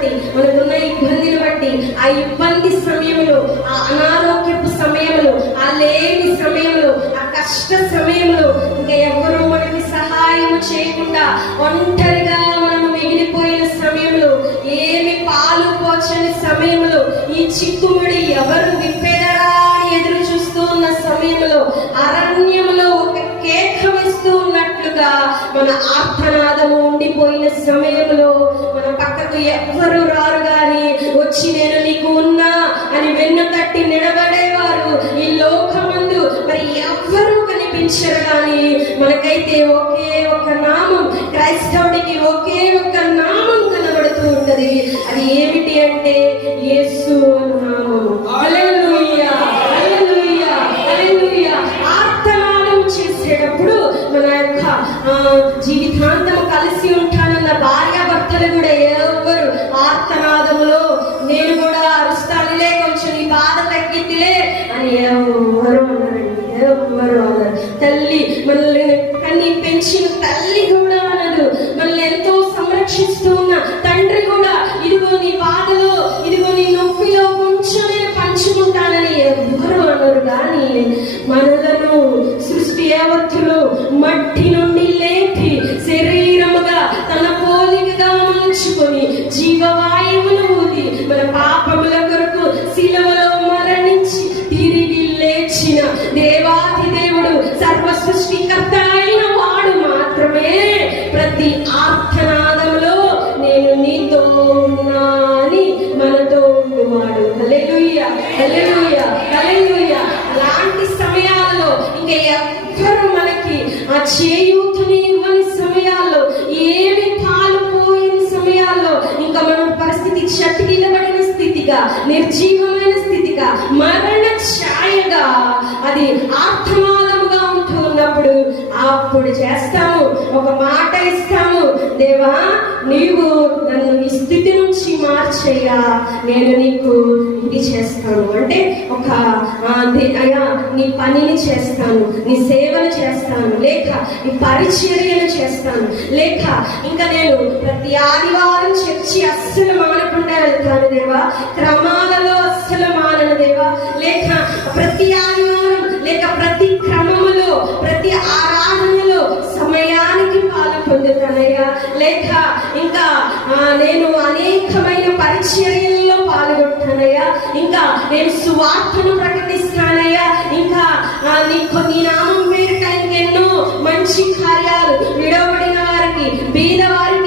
బట్టి, మనకున్న ఇబ్బందిని బట్టి, ఆ ఇబ్బంది సమయంలో, ఆ అనారోగ్యపు సమయంలో, ఆ లేని సమయంలో, ఆ కష్ట సమయంలో ఇంకా ఎవరు మనకి సహాయం చేయకుండా ఒంటరిగా మనం మిగిలిపోయిన సమయంలో, ఏమి పాలు పోచని సమయంలో, ఈ చిక్కుముడి ఎవరు విప్పెదరా అని ఎదురు చూస్తూ ఉన్న సమయంలో, అరణ్యంలో ఒక కేక వేస్తూ ఉన్నట్లుగా మన ఆర్తనాదము ఉండిపోయిన సమయంలో మన పక్కకు ఎవ్వరు రారు గాని వచ్చి నేను నీకు ఉన్నా అని వెన్ను తట్టి నిలబడేవారు ఈ లోకమందు మరి ఎవ్వరూ కనిపించరు. కానీ మనకైతే ఒకే ఒక నామం, క్రైస్తవుడికి ఒకే ఒక నామం కనబడుతూ ఉంటది. అది ఏమిటి అంటే యేసు నామము. హల్లెలూయా, హల్లెలూయా, హల్లెలూయా. ఆర్తనాదం చేసేటప్పుడు మన యొక్క జీవితాంతం కలిసి ఉంటానన్న భార్యాభర్తలు కూడా ఎవ్వరు ఆర్తనాదములో నేను కూడా అరుస్తానులే, కొంచెం నీ బాధ తగ్గిద్దిలే అని ఎవరు అన్నారండి, ఎవరు అన్నారు. తల్లి మనల్ని కన్ని పెంచిన తల్లి కూడా అనదు, మనల్ని ఎంతో సంరక్షిస్తూ ఉన్న తండ్రి కూడా ఇదిగో నీ బాధలో, ఇదిగో నీ నొప్పిలో కొంచెం నేను పంచుకుంటానని ఎవరు అన్నారు. కానీ మనలను సృష్టి యావత్తులో మట్టి నుండి లేపి శరీరముగా తన పోలికగా మలుచుకొని జీవవాయువును ఊది మన పాపముల కొరకు శిలువలో మరణించి తిరిగి లేచిన దేవాది దేవుడు, సర్వ సృష్టికర్త అయిన వాడు మాత్రమే ప్రతి ఆర్తనాదంలో నేను నీతో ఉన్నా అని మనతో ఉండువాడు. హల్లెలూయా, హల్లెలూయా, హల్లెలూయా. అలాంటి సమయాల్లో ఇంకా ఎవ్వరు మనకి ఆ చేయూతని ఇవ్వని సమయాల్లో, ఏమి పాలుపోయిన సమయాల్లో, ఇంకా మన పరిస్థితి చతికిలబడిన స్థితిగా, నిర్జీవమైన స్థితిగా, మరణ ఛాయగా అది ఆర్తనాదముగా ఉంటూ ఉన్నప్పుడు అప్పుడు చేస్తాము, ఒక మాట ఇస్తాము, దేవా నీవు నన్ను ఈ స్థితి నుంచి మార్చయ్యా, నేను నీకు ఇది చేస్తాను అంటే ఒక అయ్యా నీ పనిని చేస్తాను, నీ సేవను చేస్తాను, లేక నీ పరిచర్యను చేస్తాను, లేక ఇంకా నేను ప్రతి ఆదివారం చర్చి అస్సలు మానకుండా వెళ్తాను దేవా, క్రమాలలో అస్సలు మానను దేవా, లేక ప్రతి ఆదివారం లేక ప్రతి క్రమములో ప్రతి ఆరాధనలో సమయానికి పాలు పొందుతానయ్యా, లేక ఇంకా నేను అనేకమైన పరిచర్యల్లో పాల్గొంటానయ్యా, ఇంకా నేను సువార్తను ప్రకటిస్తానయ్యా, ఇంకా నీ నామం పేరిట ఇంకెన్నో మంచి కార్యాలు, విడవబడిన వారికి, బీద వారికి